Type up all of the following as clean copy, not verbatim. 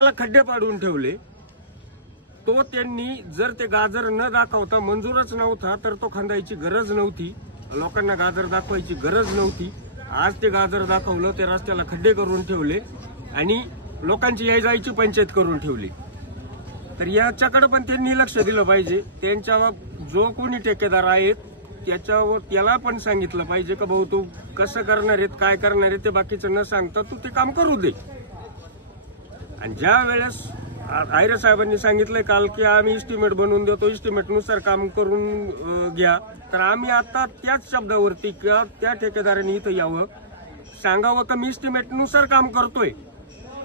खड्डे पाडून ठेवले। तो त्यांनी जर ते गाजर न दाखवता मंजूरच नव्हता तर तो खंदायची गरज नव्हती, लोकांना गाजर दाखवायची गरज नव्हती। आज ते गाजर दाखवलं, ते रस्त्याला खड्डे करून ठेवले आणि लोकांची याय जायची पंचायत करून ठेवली। तर याच्याकडे पण त्यांनी लक्ष दिलं पाहिजे। त्यांच्या जो कोणी ठेकेदार आहेत त्याच्यावर त्याला पण सांगितलं पाहिजे का भाऊ तू कसं करणार आहेत, काय करणार आहे ते बाकीचं न सांगता तू ते काम करू दे। आणि ज्या वेळेस आयरे साहेबांनी सांगितलंय काल की आम्ही इस्टिमेट बनवून देतो, इस्टिमेट नुसार काम करून घ्या, तर आम्ही आता त्याच शब्दावरती किंवा त्या ठेकेदारांनी इथं यावं, सांगावं का मी इस्टिमेट नुसार काम करतोय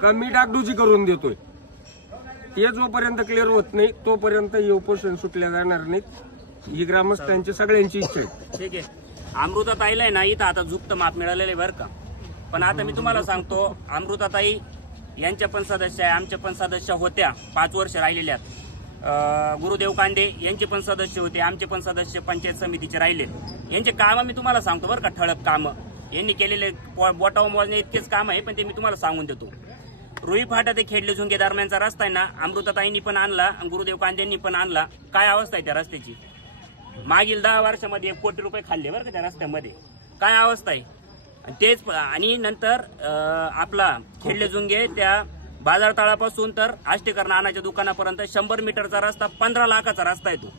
का मी डागडुजी करून देतोय। ते जोपर्यंत क्लिअर होत नाही तोपर्यंत हे उपोषण सुटल्या जाणार नाहीत, ही ग्रामस्थांची सगळ्यांची इच्छा आहे। ठीक आहे, अमृताताईला आहे ना इथं आता झुकतं माप मिळालेलं आहे बरं का। पण आता मी तुम्हाला सांगतो, अमृताताई यांच्या पण सदस्य आहे, आमच्या पण सदस्य होत्या, 5 वर्ष राहिलेल्या। गुरुदेव कांदे यांचे पण सदस्य होते, आमचे पण सदस्य पंचायत समितीचे राहिले। यांचे काम मी तुम्हाला सांगतो बरं का, ठळक काम यांनी केलेले बोटावर मोजणे इतकेच काम आहे, पण ते मी तुम्हाला सांगून देतो। रुई फाटा ते खेडले झुंगे दरम्यानचा रस्ता आहे ना, अमृताताईंनी पण आणला आणि गुरुदेव कांदेंनी पण आणला। काय अवस्था आहे त्या रस्त्याची, मागील 10 वर्षामध्ये 1 कोटी रुपये खाल्ले बरं का त्या रस्त्यामध्ये, काय अवस्था आहे। तेच आणि नंतर आपला खेडले झुंगे त्या बाजार तळापासून तर आष्टेकर नानाच्या दुकानापर्यंत 100 मीटरचा रस्ता 15 लाखाचा रस्ता आहे।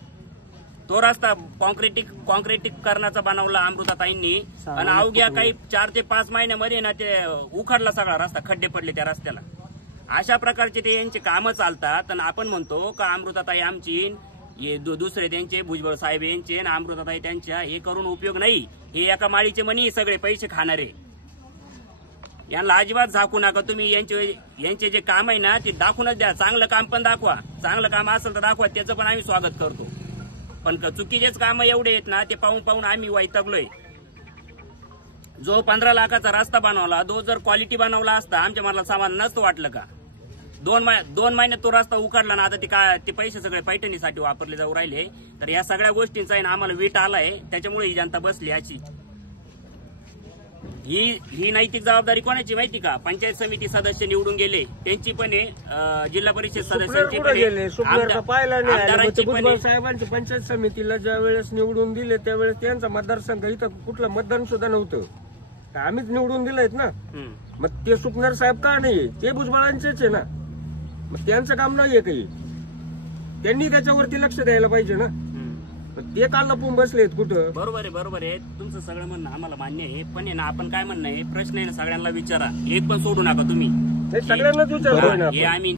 तो रस्ता कॉन्क्रिटीकरणाचा बनवला अमृताताईंनी आणि अवघ्या काही 4 ते 5 महिन्यामध्ये ना ते उखडला सगळा रस्ता, खड्डे पडले त्या रस्त्याला। अशा प्रकारचे ते यांचे कामं चालतात आणि आपण म्हणतो का अमृताताई आमची, दुसरे त्यांचे भुजबळ साहेब यांचे आणि अमृताताई त्यांच्या, हे करून उपयोग नाही। हे एका माळीचे मनी सगळे पैसे खाणारे, यांना अजिबात झाकू नका तुम्ही। यांचे जे काम आहे ना ते दाखवूनच द्या, चांगलं काम पण दाखवा, चांगलं काम असेल तर दाखवा, त्याचं पण आम्ही स्वागत करतो। पण चुकीचेच काम एवढे आहेत ना ते पाहून पाहून आम्ही वैतागलोय। जो 15 लाखाचा रस्ता बनवला, तो जर क्वालिटी बनवला असता आमच्या मला सामान नसतं वाटलं का। 2 महिन्यात तो रस्ता उकाडला ना, आता ते पैसे सगळे पैठणीसाठी वापरले जाऊ राहिले। तर या सगळ्या गोष्टींचा आहे ना आम्हाला वीट आलाय, त्याच्यामुळे ही जनता बसली याची। ही नैतिक जबाबदारी कोणाची माहिती का, पंचायत समिती सदस्य निवडून गेले त्यांची पण आहे, जिल्हा परिषद सदस्यांची पण आहे, साहेबांची पंचायत समितीला ज्या वेळेस निवडून दिले त्यावेळेस त्यांचा मतदारसंघ इथं कुठलं मतदान सुद्धा नव्हतं, आम्हीच निवडून दिलेत ना। मग ते सुपनर साहेब का नाही, ते भुजबळांचेच आहे ना, मग त्यांचं काम नाहीये काही, त्यांनी त्याच्यावरती लक्ष द्यायला पाहिजे ना। ते काल लपून बसलेत कुठं। बरोबर आहे तुमचं सगळं म्हणणं आम्हाला मान्य आहे, पण आहे ना आपण काय म्हणणं आहे, प्रश्न आहे ना सगळ्यांना विचारा, एक पण सोडू नका तुम्ही, सगळ्यांनाच विचारा। हे आम्ही